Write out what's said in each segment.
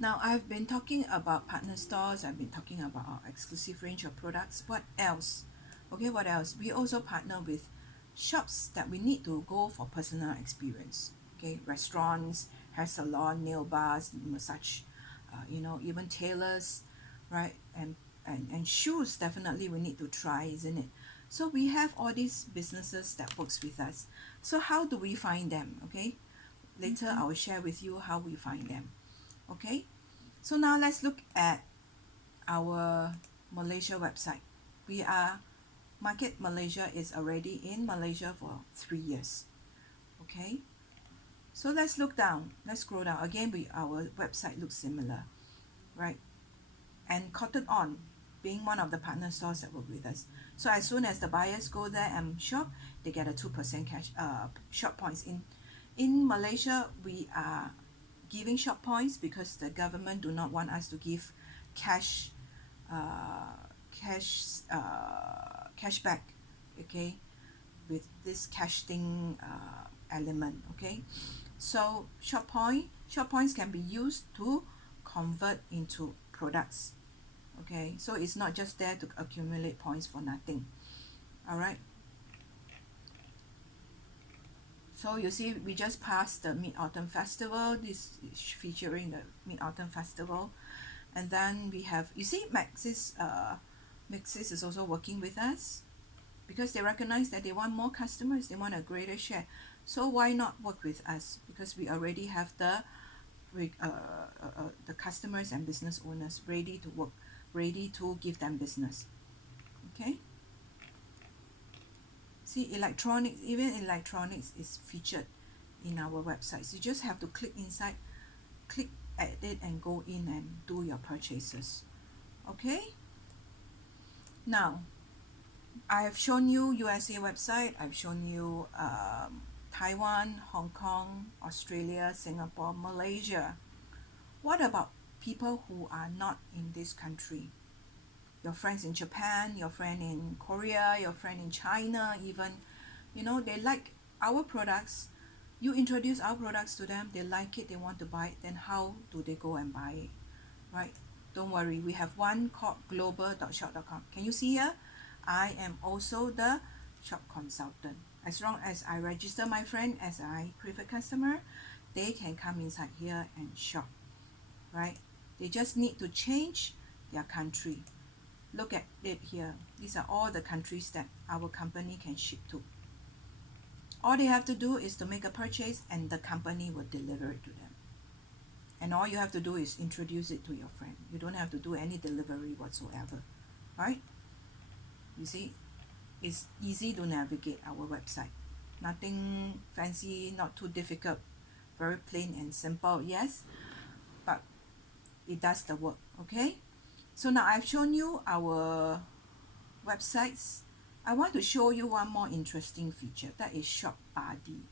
Now, I've been talking about partner stores, I've been talking about our exclusive range of products. What else? Okay, what else? We also partner with shops that we need to go for personal experience. Okay, restaurants, hair salon, nail bars, massage, even tailors, right? And shoes, definitely we need to try, isn't it? So we have all these businesses that works with us. So how do we find them? Okay, later I will share with you how we find them. Okay, so now let's look at our Malaysia website. We are Market Malaysia is already in Malaysia for 3 years. Okay, so let's look down. Let's scroll down again. Our website looks similar, right? And Cotton On being one of the partner stores that work with us. So as soon as the buyers go there and shop, they get a 2% cash shop points. In Malaysia, we are giving shop points because the government do not want us to give cash cashback, okay, with this cash thing element. Okay, so shop points can be used to convert into products. Okay, so it's not just there to accumulate points for nothing. All right, so you see we just passed the Mid-Autumn Festival. This is featuring the Mid-Autumn Festival. And then we have, you see, Maxis is also working with us because they recognize that they want more customers, they want a greater share. So why not work with us? Because we already have the customers and business owners ready to work, ready to give them business. Okay. See, electronics, even electronics is featured in our websites. You just have to click inside, click at it and go in and do your purchases. Okay, now I have shown you USA website, I've shown you Taiwan, Hong Kong, Australia, Singapore, Malaysia. What about people who are not in this country? Your friends in Japan, your friend in Korea, your friend in China, even, they like our products. You introduce our products to them, they like it, they want to buy it, then how do they go and buy it, right? Don't worry, we have one called global.shop.com. Can you see here? I am also the shop consultant. As long as I register my friend as a preferred customer, they can come inside here and shop, right? They just need to change their country. Look at it here. These are all the countries that our company can ship to. All they have to do is to make a purchase and the company will deliver it to them. And all you have to do is introduce it to your friend. You don't have to do any delivery whatsoever, right? You see, it's easy to navigate our website. Nothing fancy, not too difficult, very plain and simple, yes, but it does the work. Okay, so now I've shown you our websites. I want to show you one more interesting feature, that is Shop Buddy.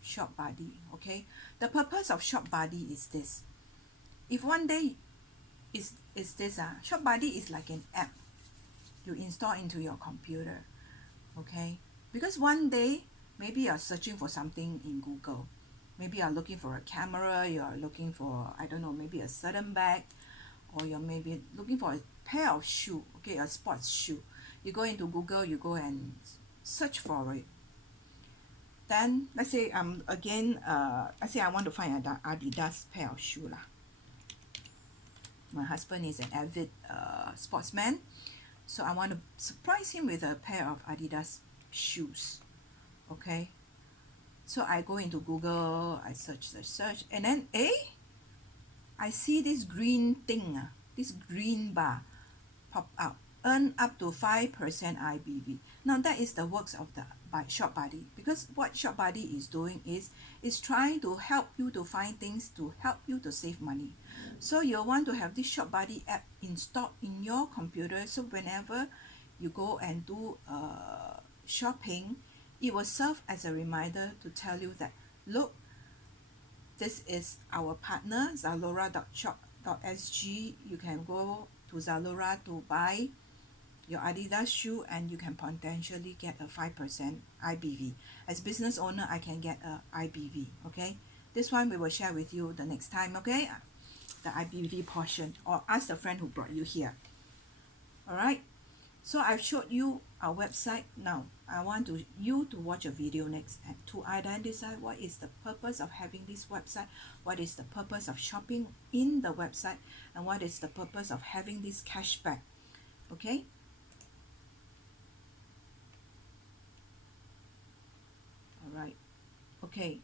Shop Buddy, okay? The purpose of Shop Buddy is this. If one day is this Shop Buddy is like an app you install into your computer, okay? Because one day maybe you're searching for something in Google. Maybe you're looking for a camera, you're looking for, I don't know, maybe a certain bag, or you're maybe looking for a pair of shoe, okay, a sports shoe. You go into Google, you go and search for it. Then let's say let's say I want to find an Adidas pair of shoe lah. My husband is an avid sportsman, so I want to surprise him with a pair of Adidas shoes. Okay, so I go into Google, I search, and then I see this green thing, this green bar pop out. Earn up to 5% IBV. Now that is the works of the Shop Buddy, because what Shop Buddy is doing is trying to help you to find things to help you to save money. So you want to have this Shop Buddy app installed in your computer, so whenever you go and do shopping, it will serve as a reminder to tell you that, look, this is our partner, Zalora.shop.sg. You can go to Zalora to buy your Adidas shoe and you can potentially get a 5% IBV. As business owner, I can get a IBV, okay? This one we will share with you the next time, okay? the IBV portion, or ask the friend who brought you here. All right. So I've showed you our website. Now I want you to watch a video next and to identify what is the purpose of having this website, what is the purpose of shopping in the website, and what is the purpose of having this cashback. Okay. All right. Okay.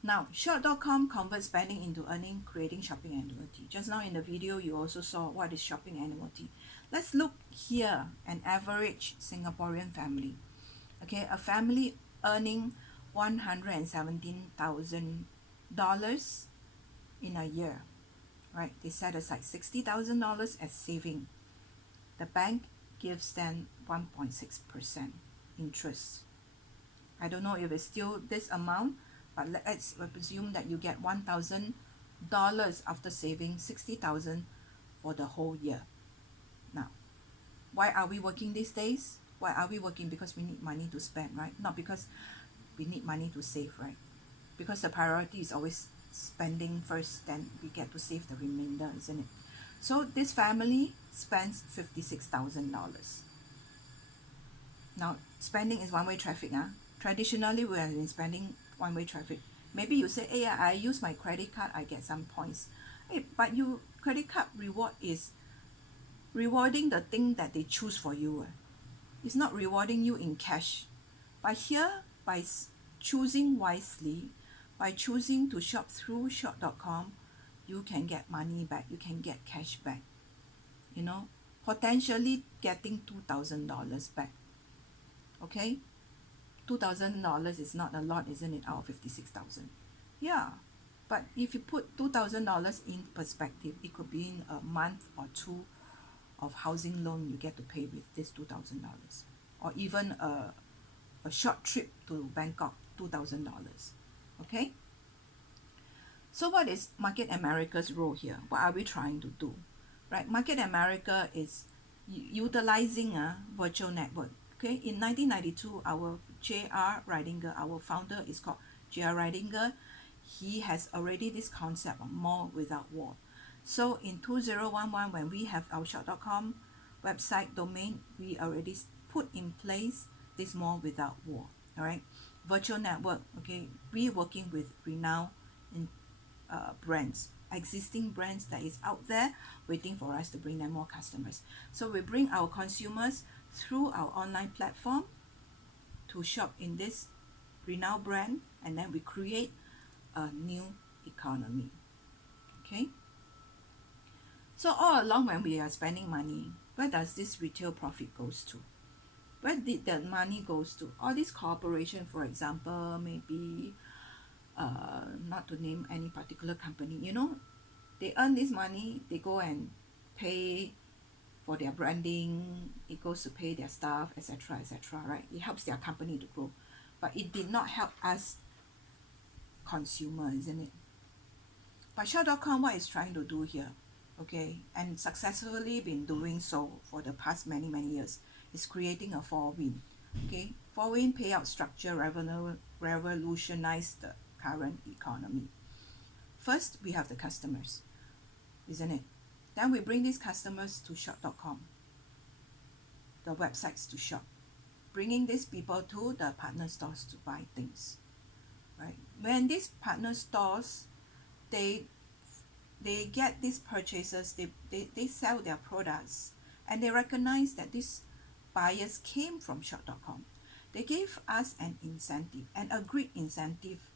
Now, shop.com converts spending into earning, creating shopping annuity. Just now in the video, you also saw what is shopping annuity. Let's look here, an average Singaporean family. Okay, a family earning $117,000 in a year, right? They set aside $60,000 as saving. The bank gives them 1.6% interest. I don't know if it's still this amount, but let's presume that you get $1,000 after saving $60,000 for the whole year. Now, why are we working these days? Why are we working? Because we need money to spend, right? Not because we need money to save, right? Because the priority is always spending first, then we get to save the remainder, isn't it? So this family spends $56,000. Now, spending is one-way traffic. Traditionally, we have been spending one-way traffic. Maybe you say, hey, I use my credit card, I get some points. Hey, but you credit card reward is rewarding the thing that they choose for you. It's not rewarding you in cash. But here, by choosing wisely, by choosing to shop through shop.com, you can get money back, you can get cash back. You know, potentially getting $2,000 back. Okay? $2,000 is not a lot, isn't it, out of 56,000? Yeah, but if you put $2,000 in perspective, it could be in a month or two of housing loan you get to pay with this $2,000, or even a short trip to Bangkok, $2,000. Okay, so what is Market America's role here? What are we trying to do? Right, Market America is utilizing a virtual network. Okay, in 1992, our J.R. Ridinger, our founder is called J.R. Ridinger. He has already this concept of mall without wall. So in 2011, when we have our shop.com website domain, we already put in place this mall without wall. All right, virtual network. Okay, we working with renowned brands, existing brands that is out there waiting for us to bring them more customers. So we bring our consumers through our online platform to shop in this renowned brand, and then we create a new economy. Okay, so all along when we are spending money, where does this retail profit goes to? Where did that money goes to? All these corporation, for example, maybe not to name any particular company, you know, they earn this money, they go and pay for their branding, it goes to pay their staff, etc., etc., right? It helps their company to grow, but it did not help us consumer, isn't it? But shop.com, what is trying to do here, okay, and successfully been doing so for the past many years, is creating a four-win. Okay, four-win payout structure revolutionized the current economy. First, we have the customers, isn't it? Then we bring these customers to shop.com, the websites to shop, bringing these people to the partner stores to buy things, right? When these partner stores, they get these purchases, they sell their products, and they recognize that these buyers came from shop.com. They gave us an incentive, an agreed incentive,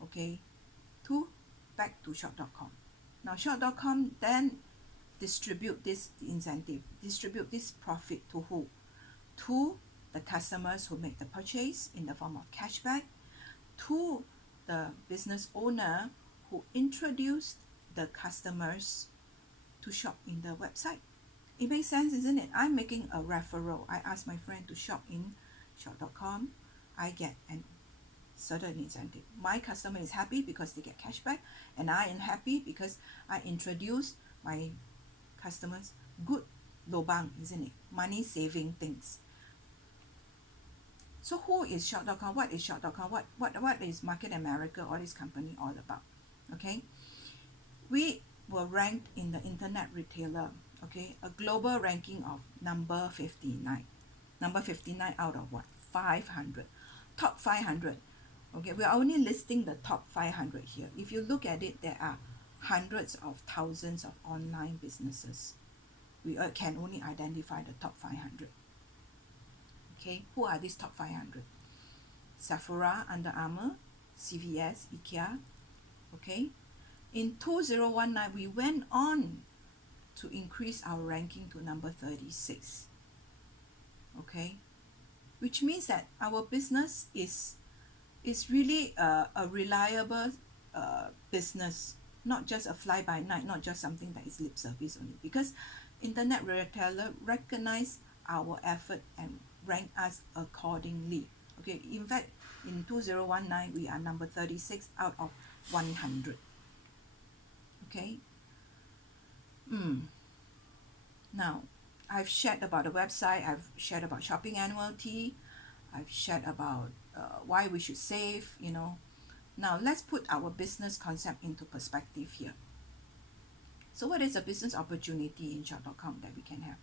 okay, to back to shop.com. Now shop.com then distribute this incentive, distribute this profit to who? To the customers who make the purchase in the form of cashback, to the business owner who introduced the customers to shop in the website. It makes sense, isn't it? I'm making a referral. I ask my friend to shop in shop.com. I get an certain incentive. My customer is happy because they get cashback, and I am happy because I introduce my customers good lobang, isn't it? Money saving things. So who is shop.com? What is shop.com? What is Market America, all this company all about? Okay, we were ranked in the Internet Retailer, okay, a global ranking of number 59. Number 59 out of what? 500. Top 500. Okay, we are only listing the top 500 here. If you look at it, there are hundreds of thousands of online businesses. We can only identify the top 500. Okay, who are these top 500? Sephora, Under Armour, CVS, IKEA. Okay, in 2019, we went on to increase our ranking to number 36. Okay, which means that our business is really a reliable business, not just a fly-by-night, not just something that is lip service only, because Internet Retailer recognize our effort and rank us accordingly. Okay, in fact, in 2019, we are number 36 out of 100. Okay. Now, I've shared about the website, I've shared about shopping annuity, I've shared about why we should save, you know. Now, let's put our business concept into perspective here. So what is a business opportunity in shop.com that we can have?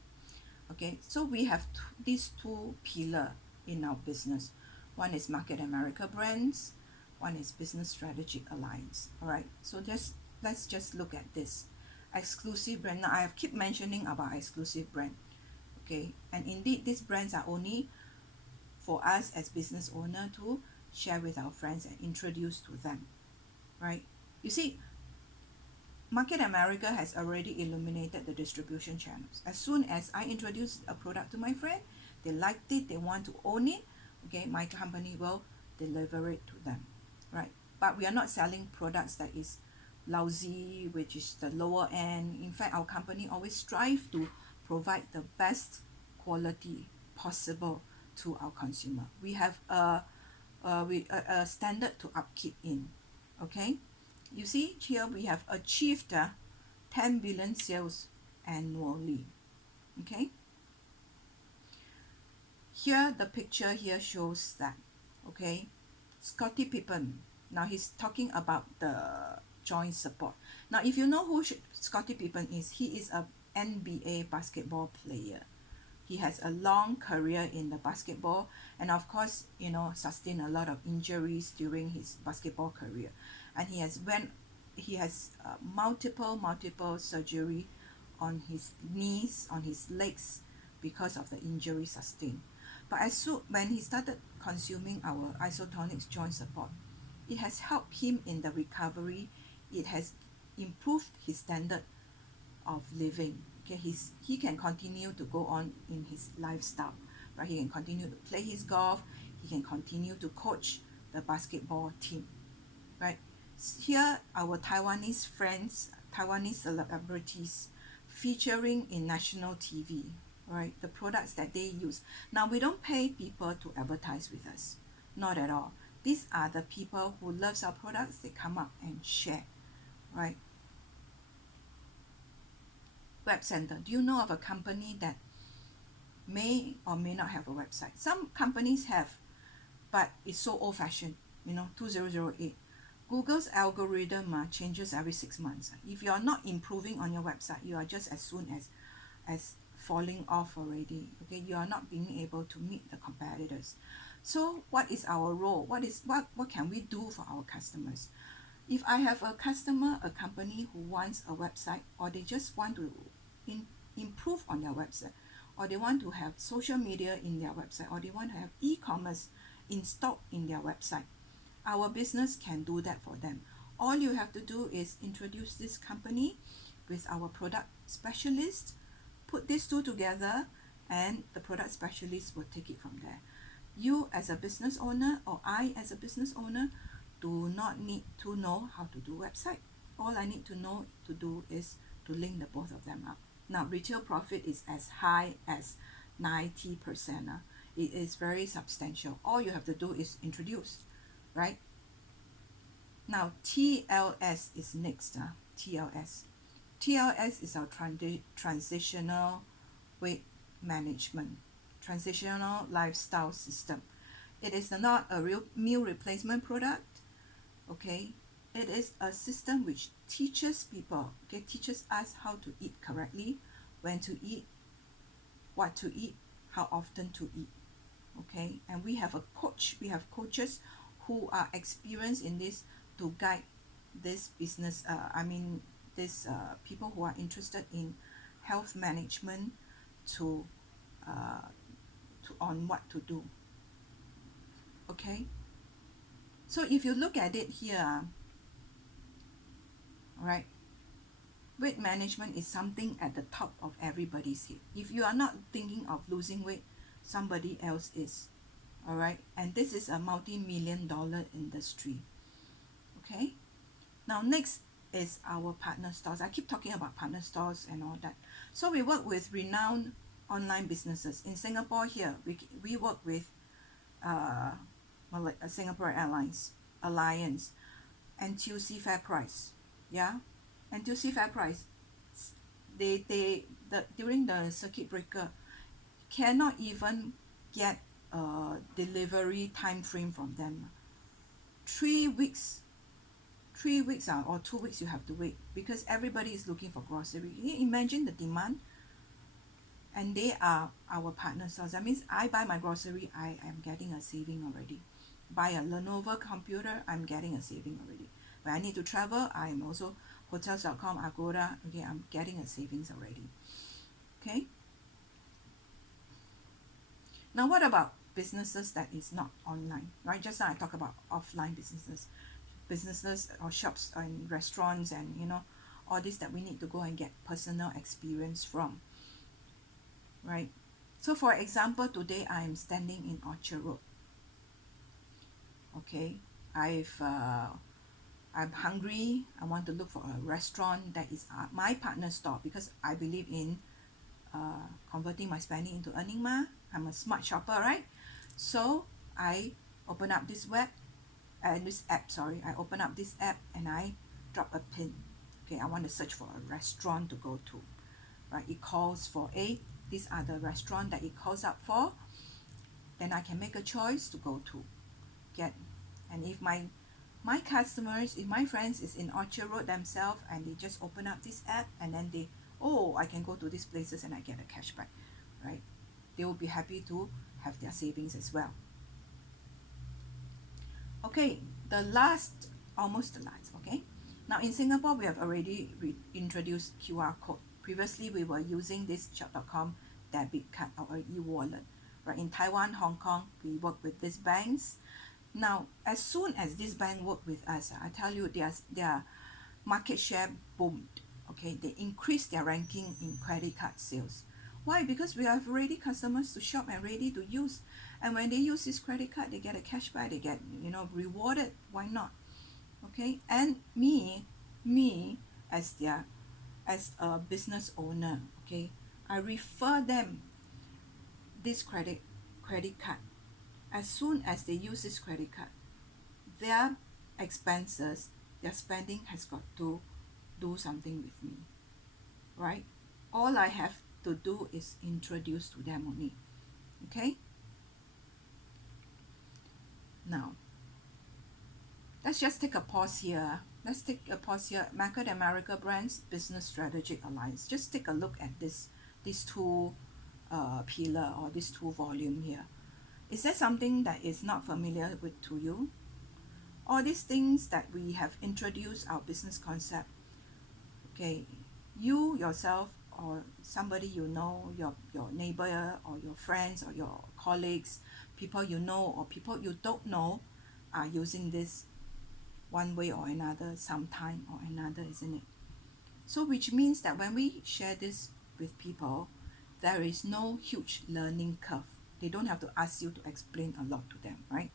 Okay, so we have these two pillars in our business. One is Market America brands, one is Business Strategic Alliance. All right, so let's just look at this. Exclusive brand. Now, I have keep mentioning about exclusive brand. Okay, and indeed, these brands are only for us as business owner to share with our friends and introduce to them, right? You see, Market America has already illuminated the distribution channels. As soon as I introduce a product to my friend, they liked it, they want to own it, okay, my company will deliver it to them, right? But we are not selling products that is lousy, which is the lower end. In fact, our company always strive to provide the best quality possible to our consumer. We have a standard to upkeep in. Okay, you see here we have achieved 10 billion sales annually. Okay, here the picture here shows that, okay, Scottie Pippen. Now he's talking about the joint support. Now, if you know who Scottie Pippen is, he is a NBA basketball player. He has a long career in the basketball, and of course, you know, sustained a lot of injuries during his basketball career, and he has multiple surgery on his knees, on his legs, because of the injury sustained. But when he started consuming our isotonics joint support, it has helped him in the recovery. It has improved his standard of living. Okay, he can continue to go on in his lifestyle, right? He can continue to play his golf. He can continue to coach the basketball team, right? Here, our Taiwanese friends, Taiwanese celebrities, featuring in national TV, right? The products that they use. Now, we don't pay people to advertise with us, not at all. These are the people who loves our products. They come up and share, right? Web Center. Do you know of a company that may or may not have a website? Some companies have, but it's so old-fashioned, you know, 2008. Google's algorithm changes every 6 months. If you're not improving on your website, you are just as soon as falling off already. Okay, you are not being able to meet the competitors. So what is our role? What can we do for our customers? If I have a customer, a company who wants a website, or they just want to improve on their website, or they want to have social media in their website, or they want to have e-commerce installed in their website, our business can do that for them. All you have to do is introduce this company with our product specialist, put these two together, and the product specialist will take it from there. You as a business owner, or I as a business owner, do not need to know how to do website. All I need to know to do is to link the both of them up. Now, retail profit is as high as 90%. It is very substantial. All you have to do is introduce, right? Now, TLS is next. TLS is our transitional weight management, transitional lifestyle system. It is not a real meal replacement product. Okay, it is a system which teaches people, okay, teaches us how to eat correctly, when to eat, what to eat, how often to eat. Okay, and we have a coach, we have coaches who are experienced in this to guide this business, this people who are interested in health management to on what to do. Okay, so if you look at it here, all right, weight management is something at the top of everybody's head. If you are not thinking of losing weight, somebody else is. All right, and this is a multi-million-dollar industry. Okay, now next is our partner stores. I keep talking about partner stores and all that. So we work with renowned online businesses in Singapore. Here we work with Singapore Airlines, Alliance, NTUC FairPrice. Yeah, NTUC FairPrice, during the circuit breaker, cannot even get a delivery time frame from them. 3 weeks, or 2 weeks you have to wait, because everybody is looking for grocery. You imagine the demand, and they are our partner stores. That means I buy my grocery, I am getting a saving already. Buy a Lenovo computer, I'm getting a saving already. When I need to travel, I am also hotels.com, Agoda, okay, I'm getting a savings already. Okay, now what about businesses that is not online, right? Just now I talk about offline businesses or shops and restaurants, and all this that we need to go and get personal experience from, right? So for example, today I'm standing in Orchard Road. Okay, I'm hungry, I want to look for a restaurant that is my partner store, because I believe in converting my spending into earning ma. I'm a smart shopper, right? So I open up this app, I open up this app and I drop a pin. Okay, I want to search for a restaurant to go to, right? It calls for these are the restaurant that it calls up for. Then I can make a choice to go to and if my customers, if my friends is in Orchard Road themselves, and they just open up this app, and then I can go to these places and I get a cashback, right? They will be happy to have their savings as well. Okay, almost the last, okay? Now in Singapore, we have already introduced QR code. Previously, we were using this shop.com debit card or e-wallet, right? In Taiwan, Hong Kong, we work with these banks. Now, as soon as this bank work with us, I tell you, their market share boomed. Okay, they increased their ranking in credit card sales. Why? Because we have ready customers to shop and ready to use. And when they use this credit card, they get a cashback, they get rewarded. Why not? Okay, and me as a business owner, okay, I refer them this credit card. As soon as they use this credit card, their expenses, their spending has got to do something with me, right? All I have to do is introduce to them only. Okay, now let's just take a pause here. Market America Brands Business Strategic Alliance. Just take a look at these two pillar, or these two volume here. Is there something that is not familiar to you? All these things that we have introduced our business concept. Okay, you yourself or somebody your neighbor or your friends or your colleagues, people you know or people you don't know, are using this one way or another, sometime or another, isn't it? So which means that when we share this with people, there is no huge learning curve. They don't have to ask you to explain a lot to them, right?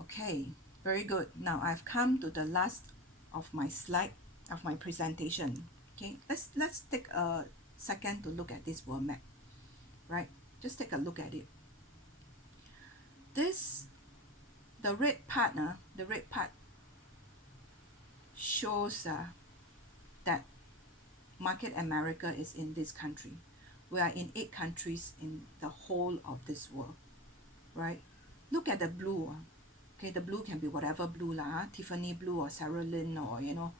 Okay, very good. Now I've come to the last of my slide of my presentation. Okay, let's take a second to look at this world map, right? Just take a look at it. The red part shows that Market America is in this country. We are in 8 countries in the whole of this world, right? Look at the blue. Okay, the blue can be whatever blue lah, Tiffany blue or Cerulean, or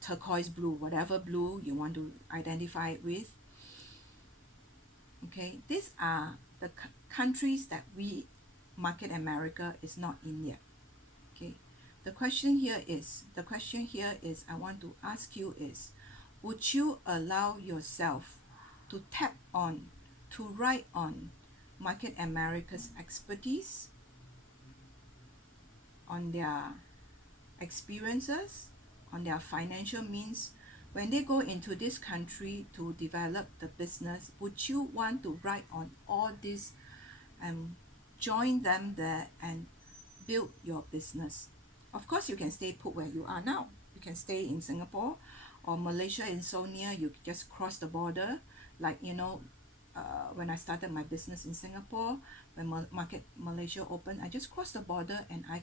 turquoise blue, whatever blue you want to identify it with. Okay, these are the countries that we market America is not in yet. Okay, the question here is I want to ask you is, would you allow yourself to tap on, to ride on market America's expertise, on their experiences, on their financial means? When they go into this country to develop the business, would you want to ride on all this and join them there and build your business? Of course, you can stay put where you are now. You can stay in Singapore, or Malaysia is so near, you just cross the border. Like, when I started my business in Singapore, when market Malaysia opened, I just crossed the border and I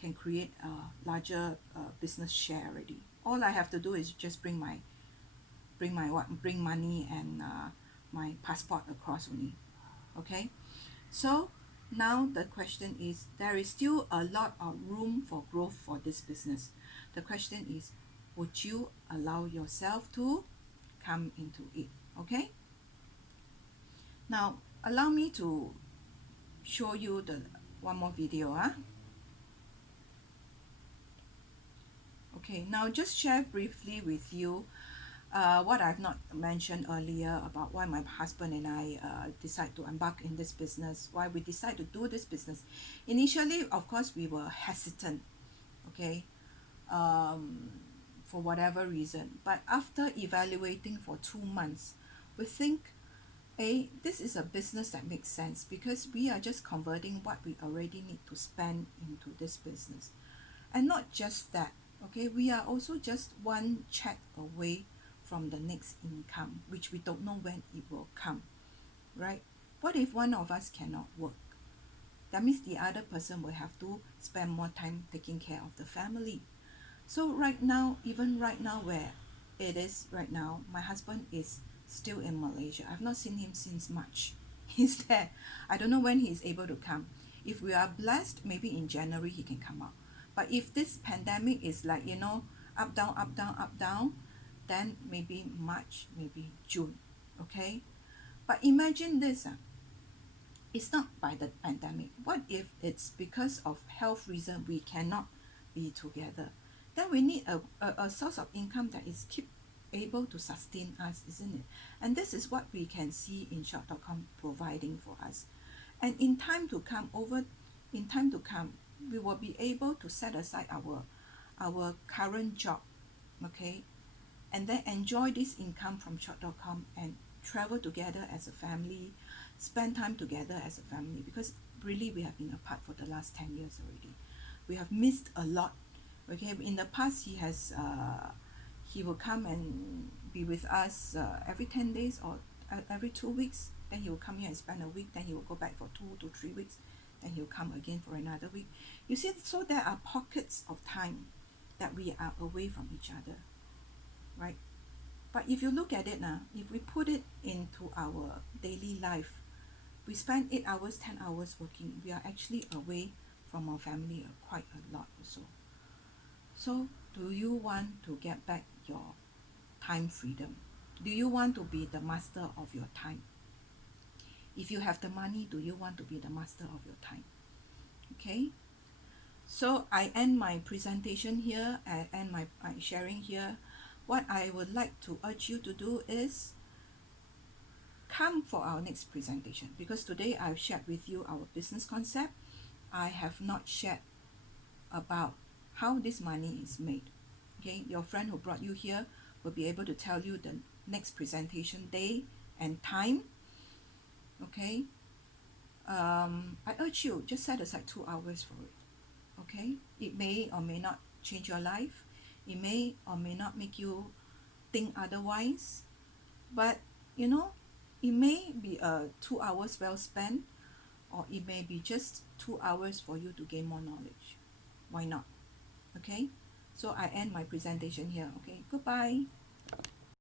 can create a larger business share already. All I have to do is just bring money and my passport across only. Okay, so now the question is, there is still a lot of room for growth for this business. The question is, would you allow yourself to come into it? Okay, now allow me to show you the one more video. Okay, now just share briefly with you what I've not mentioned earlier about why my husband and I decide to embark in this business, why we decide to do this business. Initially, of course, we were hesitant, okay, for whatever reason. But after evaluating for 2 months, we think, this is a business that makes sense, because we are just converting what we already need to spend into this business. And not just that, okay, we are also just one check away from the next income, which we don't know when it will come, right? What if one of us cannot work? That means the other person will have to spend more time taking care of the family. So right now, even right now where it is right now, my husband is still in Malaysia. I've not seen him since March. He's there. I don't know when he's able to come. If we are blessed, maybe in January he can come out. But if this pandemic is like, up, down, up, down, up, down, then maybe March, maybe June, okay? But imagine this, it's not by the pandemic. What if it's because of health reason we cannot be together? Then we need a source of income that is keep able to sustain us, isn't it? And this is what we can see in shop.com providing for us. And in time to come, we will be able to set aside our current job, okay, and then enjoy this income from shop.com and travel together as a family, spend time together as a family, because really we have been apart for the last 10 years already. We have missed a lot. Okay, in the past he will come and be with us every 10 days or every 2 weeks. Then he will come here and spend a week, then he will go back for 2 to 3 weeks, then he'll come again for another week. You see, so there are pockets of time that we are away from each other, right? But if you look at it now, if we put it into our daily life, we spend 8 hours, 10 hours working, we are actually away from our family quite a lot also. So do you want to get back your time freedom? Do you want to be the master of your time? If you have the money, do you want to be the master of your time? Okay, so I end my presentation here. I end my sharing here. What I would like to urge you to do is come for our next presentation, because today I've shared with you our business concept. I have not shared about how this money is made. Okay, your friend who brought you here will be able to tell you the next presentation day and time. Okay, I urge you, just set aside 2 hours for it. Okay, it may or may not change your life, it may or may not make you think otherwise, but it may be 2 hours well spent, or it may be just 2 hours for you to gain more knowledge. Why not? Okay, so I end my presentation here. Okay, goodbye.